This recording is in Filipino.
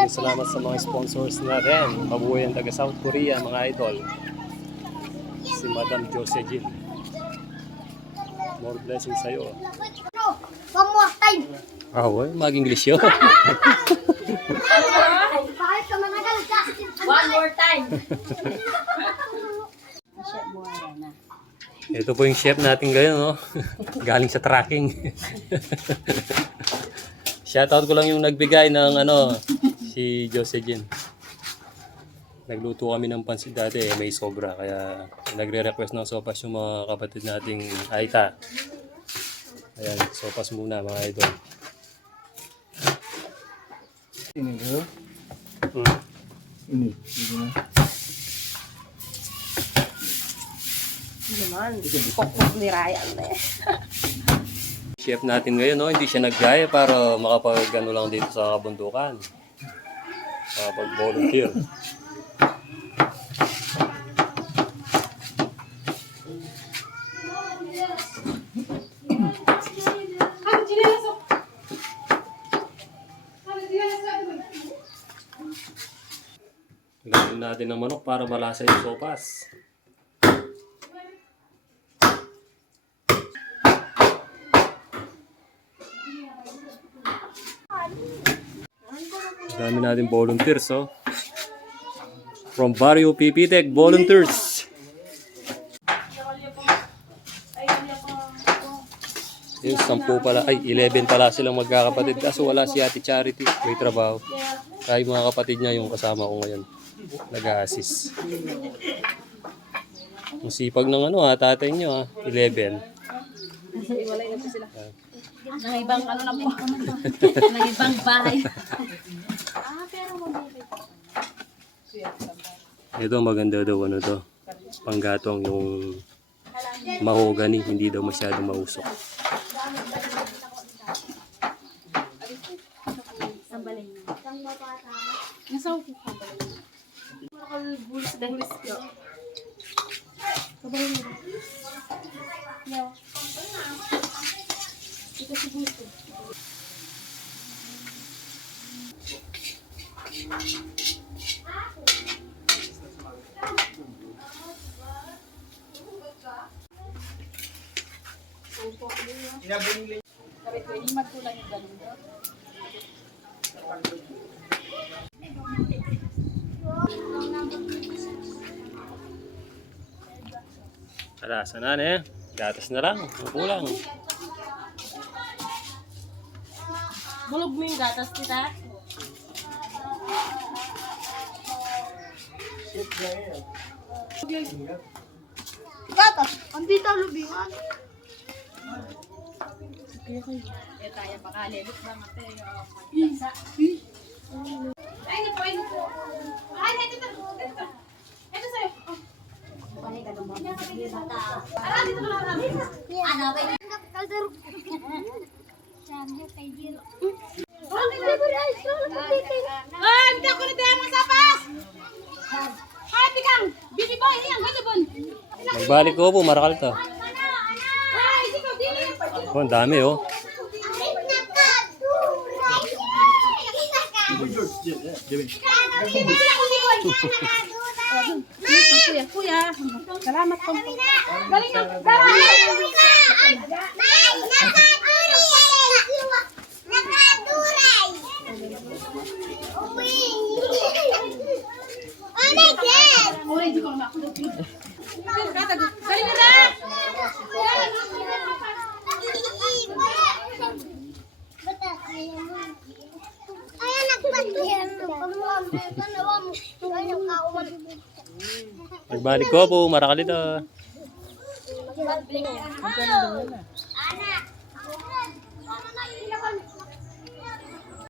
Maraming salamat sa mga sponsors natin. Mabuhay ang taga South Korea, mga idol. Si Madam Josephine. More blessings sa'yo. One more time. Ah, well, mag-English yun. One more time. Ito po yung chef natin ngayon, no? Galing sa tracking. Shoutout ko lang yung nagbigay ng si Josephine. Nagluto kami ng pansit dati, may sobra. Kaya nagre-request ng sopas yung mga kapatid nating Aita. Ayan, sopas muna mga idol. Ini dulu. Ini na. Naman, pokpok ni Ryan na eh. Chef natin ngayon, no? Hindi siya naggaya para makapag-ano lang dito sa kabundukan. Makapag-volunteer. Lagyan natin ng manok para malasa yung sopas. Dami natin volunteers, oh. From Barrio Pipitec, volunteers. Yung 10 pala, ay 11 pala silang magkakapatid. Kaso wala si Ate Charity, may trabaho. Kaya mga kapatid niya yung kasama ko ngayon. Nag-a-assist. Ang sipag ng tatay niyo, 11. Iwalay na po sila. Nang ibang na po. Nang ibang bahay. Ito maganda daw to. Panggatong yung mahogany, hindi daw masyadong mausok. Sambalay na. Nasa upo ka ba? Bulis ko. Sambalay na. Yo. Ito si Gusto. Kapit ko, hindi magkulang yung ganun doon. Alasan na eh. Gatas na lang. Kulang. Bulog mo yung gatas, tita. Gatas? Andito lubingan. Eh, tayo pakalilip ba nga tayo? Ay, ito po. Ay, ito. Ito sa'yo. Ara, dito lang. Ano ba yun? Ay, bitaw ko na tayo mga sapas! Ay, pikang! Bini boy, iyang gagabon! Magbalik ko po, marakal to. Ay, sikaw, dini! Oh, ang dami oh. Kuya, salamat po. Galing na, Magbalik ko po, marakal ito. Anak.